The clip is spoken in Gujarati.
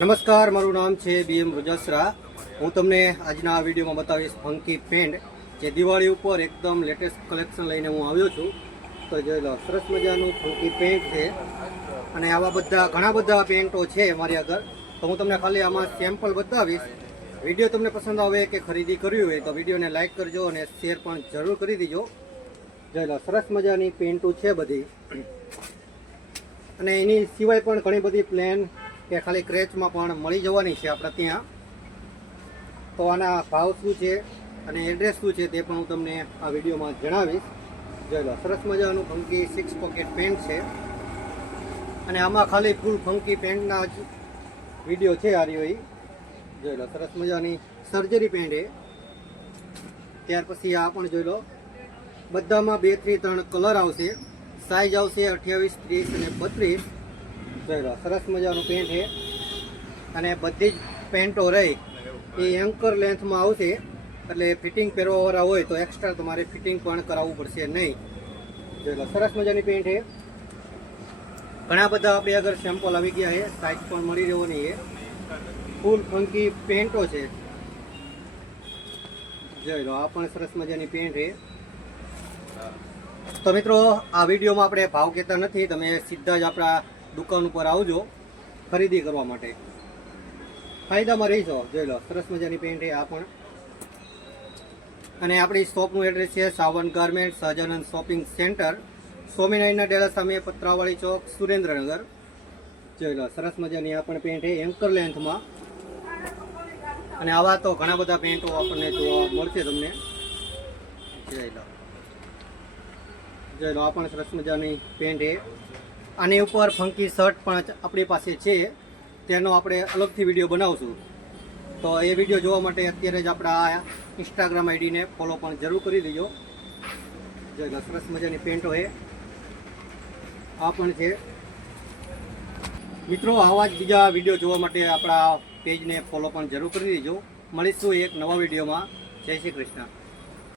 નમસ્કાર, મારું નામ છે BM રોજાસરા। હું તમને આજના આ વિડીયોમાં બતાવીશ ફંકી પેન્ટ, જે દિવાળી ઉપર એકદમ લેટેસ્ટ કલેક્શન લઈને હું આવ્યો છું। તો જોઈ લો, સરસ મજાનું ફંકી પેન્ટ છે અને આવા ઘણા બધા પેન્ટો છે મારી આગળ। તો હું તમને ખાલી આમાં સેમ્પલ બતાવીશ। વિડીયો તમને પસંદ આવે કે ખરીદી કરવી હોય તો વિડીયોને લાઇક કરજો અને શેર પણ જરૂર કરી દેજો। જોઈ લો, સરસ મજાની પેન્ટો છે બધી, અને એની સિવાય પણ ઘણી બધી પ્લેન કે ખાલી ક્રેચમાં પણ મળી જવાની છે આપણે ત્યાં। તો આના ભાવ શું છે અને એડ્રેસ શું છે તે પણ હું તમને આ વિડીયોમાં જણાવીશ। જોઈ લો, સરસ મજાનું ફંકી 6 પોકેટ પેન્ટ છે અને આમાં ખાલી ફૂલ ફંકી પેન્ટના જ વિડીયો છે આ રહ્યો। જોઈ લો, સરસ મજાની સર્જરી પેન્ટ છે। ત્યાર પછી આ પણ જોઈ લો, બધામાં 2 થી 3 કલર આવશે, સાઇઝ આવશે 28, 30 અને 32। જોઈ લો, સરસ મજાનું પેન્ટ છે અને બધી જ પેન્ટો રહી એ એન્કર લેન્થમાં આવશે, એટલે ફિટિંગ પહેરવાવાળા હોય તો એક્સ્ટ્રા તમારે ફિટિંગ પણ કરાવવું પડશે નહીં। જોઈ લો, સરસ મજાની પેન્ટ છે। ઘણા બધા આપણે આગળ સેમ્પલ આવી ગયા છે, સાઇઝ પણ મળી રહેવાની છે, ફૂલ ફંકી પેન્ટો છે। જોઈ લો, આ પણ સરસ મજાની પેન્ટ છે। તો મિત્રો, આ વિડીયોમાં આપણે ભાવ કહેતા નથી, તમે સીધા જ આપણા દુકાન ઉપર આવજો ખરીદી કરવા માટે, ફાયદામાં રહીશો। જોઈ લો, સરસ મજાની પેન્ટ છે આ પણ। અને આપણી શોપનું એડ્રેસ છે સાવન ગાર્મેન્ટ, સહજાનંદ શોપિંગ સેન્ટર, સ્વામિનારાયણના ડેરા સામે, પત્રાવાળી ચોક, સુરેન્દ્રનગર। જોઈ લો, સરસ મજાની આ પણ પેન્ટ છે એન્કર લેન્થમાં, અને આવા તો ઘણા બધા પેન્ટો આપણને જોવા મળશે તમને। જોઈ લો, જોઈ લો, આ પણ સરસ મજાની પેન્ટ છે। આની ઉપર ફંકી શર્ટ પણ આપણી પાસે છે, તેનો આપણે અલગથી વિડીયો બનાવશું। તો એ વિડીયો જોવા માટે અત્યારે જ આપણા ઇન્સ્ટાગ્રામ આઈડીને ફોલો પણ જરૂર કરી દેજો। જોઈ લો, સરસ મજાની પેન્ટો છે આ પણ છે। મિત્રો, આવા જ બીજા વિડીયો જોવા માટે આપણા પેજને ફોલો પણ જરૂર કરી દેજો। મળીશું એક નવા વિડીયોમાં। જય શ્રી કૃષ્ણ।